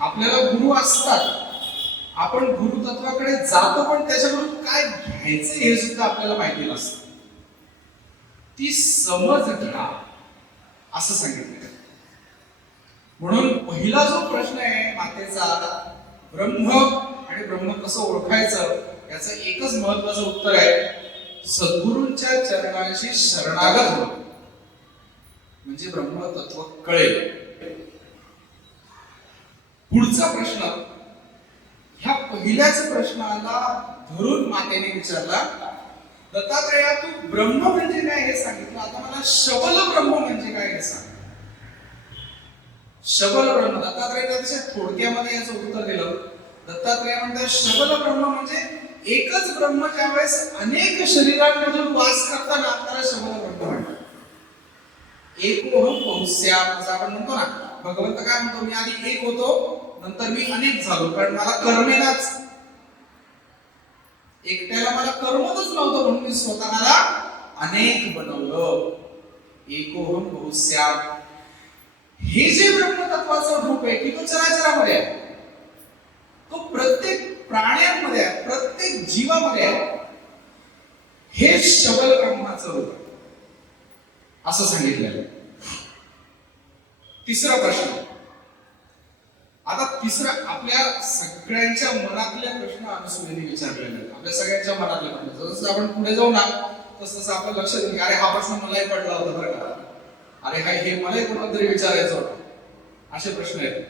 आपल्याला गुरु असतात, आपण गुरुतत्वाकडे जातो, पण त्याच्याकडून काय घ्यायचं हे सुद्धा आपल्याला माहिती नसतं. ती समज घ्या असं सांगितलं. म्हणून पहिला जो प्रश्न आहे मातेचा, ब्रह्म आणि ब्रह्म कसं ओळखायचं याचं एकच महत्वाचं उत्तर आहे, सद्गुरूंच्या चरणांशी शरणागत होणं म्हणजे ब्रह्मतत्व कळेल. पुढचा प्रश्न, ह्या पहिल्याच प्रश्नाला धरून मातेने विचारला, दत्तात्रेया तू ब्रह्म म्हणजे काय हे सांगितलं, आता मला शबल ब्रह्म म्हणजे काय हे सांग. शबल ब्रह्म, दत्तात्रेयाने अतिशय थोडक्यामध्ये याचं उत्तर दिलं. दत्तात्रेय म्हणतात शबल ब्रह्म म्हणजे एकच ब्रह्म ज्यावेळेस अनेक शरीरांमधून वास करताना त्याला शबल ब्रह्म म्हणतात. एकोहम बहुस्याम असं आपण म्हणतो ना, भगवंत काय म्हणतो, मी आधी एक होतो नंतर मी अनेक झालो, कारण मला कर्मेलाच एकट्याला मला करमतच नव्हतं म्हणून मी स्वतःला अनेक बनवलं. एकोहम बहुस्याम, हे जे ब्रह्मतत्वाचं रूप आहे की तो चराचरामध्ये आहे, तो प्रत्येक प्राण्यांमध्ये आहे, प्रत्येक जीवामध्ये आहे, हे शबल ब्रह्माचं रूप आहे असं सांगितलेलं. तिसरा प्रश्न, आता तिसरा आपल्या सगळ्यांच्या मनातले प्रश्न अनुसूयेने विचारलेले आहेत. आपल्या सगळ्यांच्या मनातले प्रश्न जसं आपण पुढे जाऊ ना तसं आपलं लक्ष देईल, अरे हा प्रश्न मलाही पडला होता बरं का, अरे हे मलाही कोणाला तरी विचारायचं होतं, असे प्रश्न आहेत.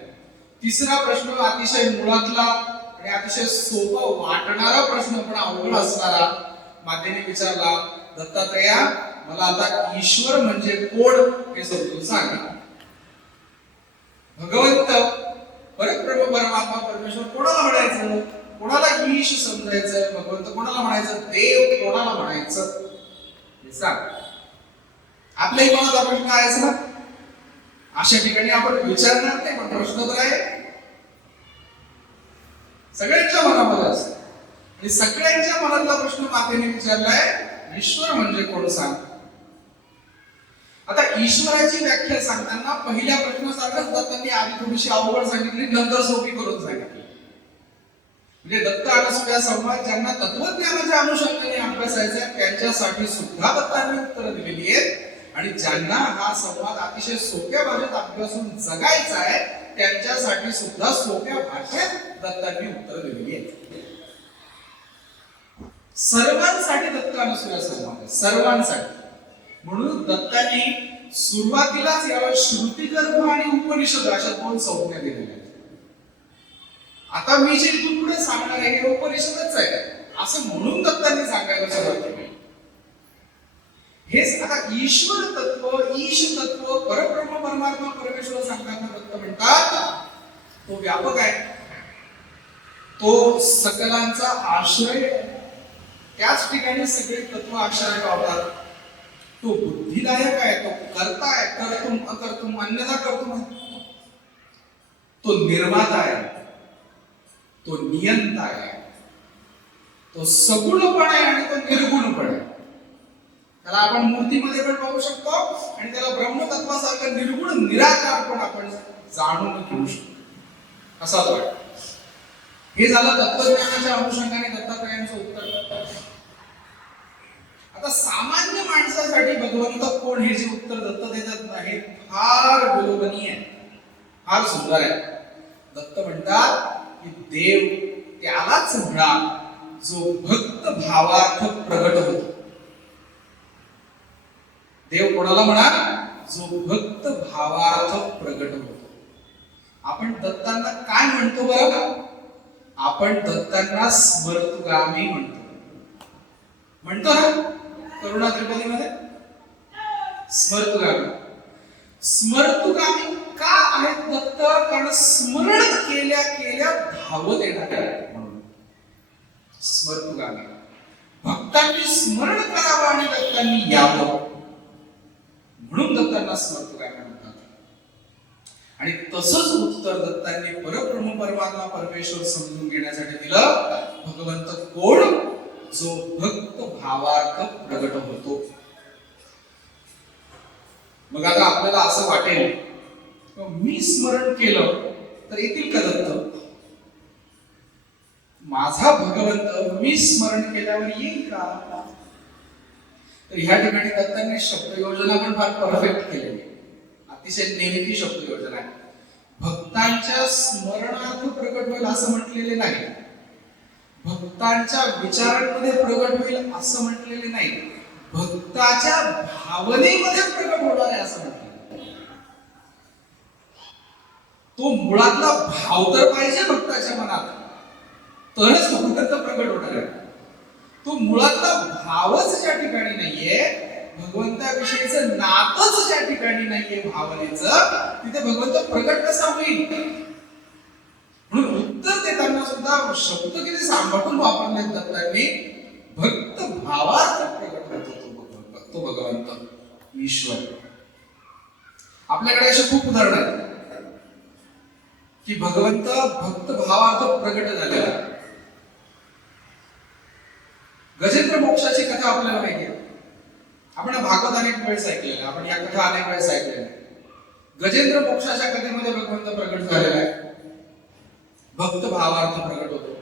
तिसरा प्रश्न अतिशय मुळातला आणि अतिशय सोपा वाटणारा प्रश्न पण अवघड असणारा मातेने विचारला, दत्तात्रेया मला आता ईश्वर म्हणजे कोण हे समजून सांग. भगवंत परब्रह्म परमात्मा परमेश्वर कोणाला म्हणायचं, कोणाला ईश समजायचं, भगवंत कोणाला म्हणायचं, देव कोणाला म्हणायचं हे सांग. आपल्याही मनात प्रश्न आहेच ना, अशा ठिकाणी आपण विचारणार नाही, पण प्रश्न तर आहे सगळ्यांच्या मनामध्ये असतो. आणि सगळ्यांच्या मनातला प्रश्न मातेने विचारलाय, ईश्वर म्हणजे कोण सांग. आता ईश्वराची व्याख्या सांगताना पहिल्या प्रश्नासारखंच दत्तांनी आधी थोडीशी अवघड सांगितली, नंतर सोपी करून सांगितली. म्हणजे दत्त अनुसूया संवाद ज्यांना तत्वज्ञानाच्या अनुषंगाने अभ्यासायचा आहे त्यांच्यासाठी सुद्धा दत्तांनी उत्तरं दिलेली आहेत, आणि ज्यांना हा संवाद अतिशय सोप्या भाषेत अभ्यासून जगायचा आहे त्यांच्यासाठी सुद्धा सोप्या भाषेत दत्तांनी उत्तर दिलेली आहेत. सर्वांसाठी दत्त अनुसूया संवाद आहे, सर्वांसाठी. म्हणून दत्तांनी सुरुवातीलाच याला श्रुतिगर्भ आणि उपनिषद अशा दोन संज्ञा दिलेल्या आहेत. आता मी जे इथून पुढे सांगणार आहे हे उपनिषदच आहे असं म्हणून दत्तांनी सांगायला सुरुवात केली. हेच आता ईश्वर तत्व, ईश तत्व, परब्रह्म परमात्मा परमेश्वर सांगताना दत्त म्हणतात तो व्यापक आहे, तो सकलांचा आश्रय, त्याच ठिकाणी सगळे तत्व आश्रय पावतात. तो बुद्धिदायक आहे, तो कर्ता आहे, कर्तुम अकर्तुम अन्यथा कर्तुम आहे. तो निर्माता आहे, तो नियंता आहे, तो सगुण पण आहे आणि तो निर्गुण पण आहे. त्याला आपण मूर्तीमध्ये पण पाहू शकतो आणि त्याला ब्रह्मतत्वासारखं निर्गुण निराकार पण आपण जाणून घेऊ शकतो असा तो आहे. हे झालं तत्वज्ञानाच्या अनुषंगाने दत्तात्रेयांचं उत्तर. आता सामान्य माणसासाठी भगवंत कोण हे जे उत्तर दत्त देतात ना हे फार विलोभनीय आहे, फार सुंदर आहे. दत्त म्हणतात की देव त्यालाच म्हणा जो भक्त भावार्थ प्रगट होतो. देव कोणाला म्हणा, जो भक्त भावार्थ प्रगट होतो. आपण दत्तांना काय म्हणतो बरं, आपण दत्तांना स्मर्तुगामी म्हणतो ना करुणा त्रिपदीमध्ये स्मर्तुगामी. स्मर्तुगामी का आहेत दत्त, कारण स्मरण केल्या केल्या धावत येणार म्हणून स्मर्तुगामी. भक्तांनी स्मरण करावं आणि दत्तांनी यावं म्हणून दत्तांना स्मर्तुगामी म्हणतात. आणि तसंच उत्तर दत्तांनी परब्रह्म परमात्मा परमेश्वर समजून घेण्यासाठी दिलं. भगवंत कोण, जो भक्त भावार्थ प्रगट होतो. मग आता आपल्याला असं वाटेल मी स्मरण केलं तर येतील का दत्त? माझा भगवंत मी स्मरण केल्यावर येईल का? तर ह्या ठिकाणी दत्तांनी शब्द योजना पण फार परफेक्ट केलेली, अतिशय नेमकी शब्द योजना आहे. भक्तांच्या स्मरणार्थ प्रकट होईल असं म्हटलेले नाही, भक्तांच्या विचारांमध्ये प्रकट होईल असं म्हटलेले नाही, भक्ताच्या भावनेमध्ये प्रकट होणार आहे असं म्हटलं. तो मुळातला भाव तर पाहिजे भक्ताच्या मनात, तरच भगवंत प्रकट होणार आहे. तो मुळातला भावच ज्या ठिकाणी नाहीये, भगवंताविषयीचं नातच ज्या ठिकाणी नाहीये भावनेचं, तिथे भगवंत प्रकट कसा होईल? म्हणून उत्तर देताना सुद्धा शब्द किती सांभाळून वापरले दत्तांनी. भक्त भावार्थ प्रकट होतो तो भगवंत ईश्वर. आपल्याकडे असे खूप उदाहरण आहेत की भगवंत भक्त भावार्थ प्रकट झालेला. गजेंद्र मोक्षाची कथा आपल्याला माहिती आहे, आपण भागवत अनेक वेळेस ऐकलेल्या, आपण या कथा अनेक वेळेस ऐकलेल्या. गजेंद्र मोक्षाच्या कथेमध्ये भगवंत प्रकट झालेला आहे, भक्त भावार्थ प्रकट होतो.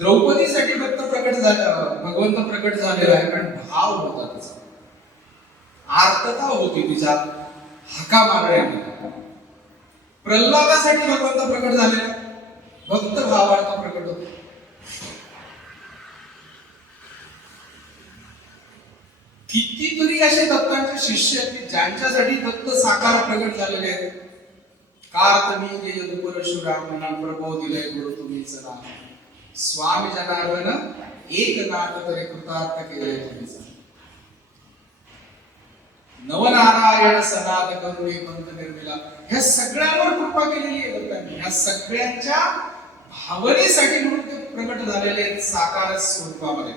द्रौपदीसाठी भक्त प्रकट झाला, भगवंत प्रकट झालेला आहे, कारण भाव होता तिचा, आर्तता होती तिचा, हाका मारण्याने. प्रल्हादासाठी भगवंत प्रकट झालेला, भक्त भावार्थ प्रकट होतो. कितीतरी असे दत्तांचे शिष्य आहेत ज्यांच्यासाठी दत्त साकार प्रकट झालेले आहेत. कार्तवीर्य यदुपरशुरा मना प्रभो दिलय गुरु तुम्हीच नाम, स्वामी जनार्दन एक नाथ तरी कृतार्थ केले तुम्हीच. नवनारायण सनात करुणे पंत निर्मिला, ह्या सगळ्यांवर कृपा केलेली आहे दत्तांनी. ह्या सगळ्यांच्या भावनेसाठी म्हणून ते प्रकट झालेले आहेत साकार स्वरूपामध्ये.